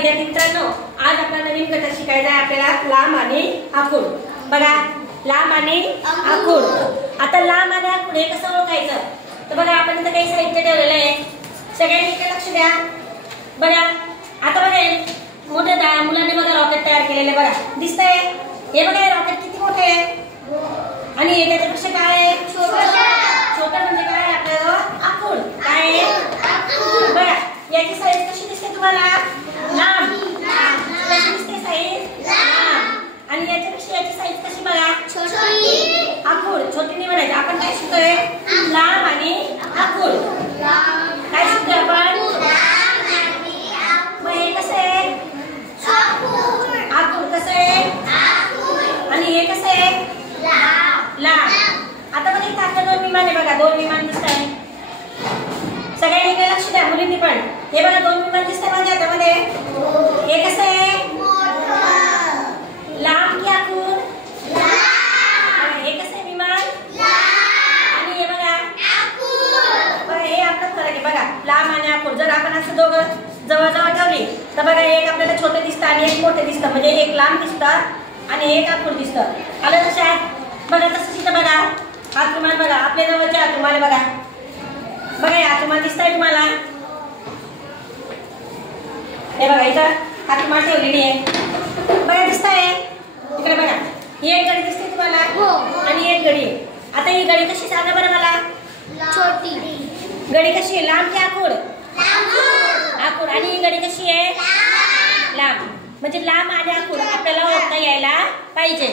विद्यार्थी मित्रांनो, आज आपला नवीन घटक शिकायचा आहे आपल्याला लांब आणि आखूड। बघा, लांब आणि आखूड। आता लांब आणि आखूड हे कसं ओळखायचं तर बघा, आपण इथे काही साहित्य ठेवलेलं आहे, सगळ्यांनी इथे लक्ष द्या। बघा, आता बघा मोठ्या मुलांनी बघा रॉकेट तयार केलेले बघा, दिसतंय? हे बघा, रॉकेट किती मोठे आहे आणि त्याच्यापेक्षा काय आहे छोटं म्हणजे काय आपल्याला आखूड। काय आहे आखूड। बघा, याची साईज कशी दिसते तुम्हाला? लांब। कशी दिसते साईज? लांब। आणि याच्यापेक्षा याची साईज कशी बघा? छोटी। आखूड छोटी नाही म्हणायचं, आपण काय शिकतोय? लांब आणि आखूड। काय शिकतोय आपण? मग हे कसं आहे? आखूड कसं आहे? आणि हे कसं आहे? लांब। आता बघा इथे आपल्या दोन विमान आहे बघा, दोन विमान दिसत आहे, सगळ्यांनी इकडे लक्ष द्या, मुलींनी पण। हे बघा दोन विमान दिसतात माझ्या हातामध्ये, हे कसं आहे? लांब की आखूड? हे कसं आहे विमान? आणि हे बघा आखूड। हे आपला फरक आहे बघा, लांब आणि आखूड। जर आपण असं दोघं जवळ ठेवली तर बघा, एक आपल्याला छोटे दिसतं आणि एक मोठे दिसतं, म्हणजे एक लांब दिसतं आणि एक आखूड दिसतं। आलं लक्षात? बघा तसंच इथं बघा, हात रुमाल बघा, आपल्या जवळचे हात रुमाल बघा, बघा हात रुमाल दिसताय तुम्हाला? हे बघा इथं हात रुमाल ठेवलेली आहे बघा, दिसताय? इकडे बघा, ही एक घडी दिसते तुम्हाला आणि एक घडी। आता ही घडी कशी सांगा बरं मला? छोटी। घडी कशी आहे, लांब की आखूड? आखूड। आणि ही घडी कशी आहे? लांब। म्हणजे लांब आणि आखूड आपल्याला ओळखता यायला पाहिजे।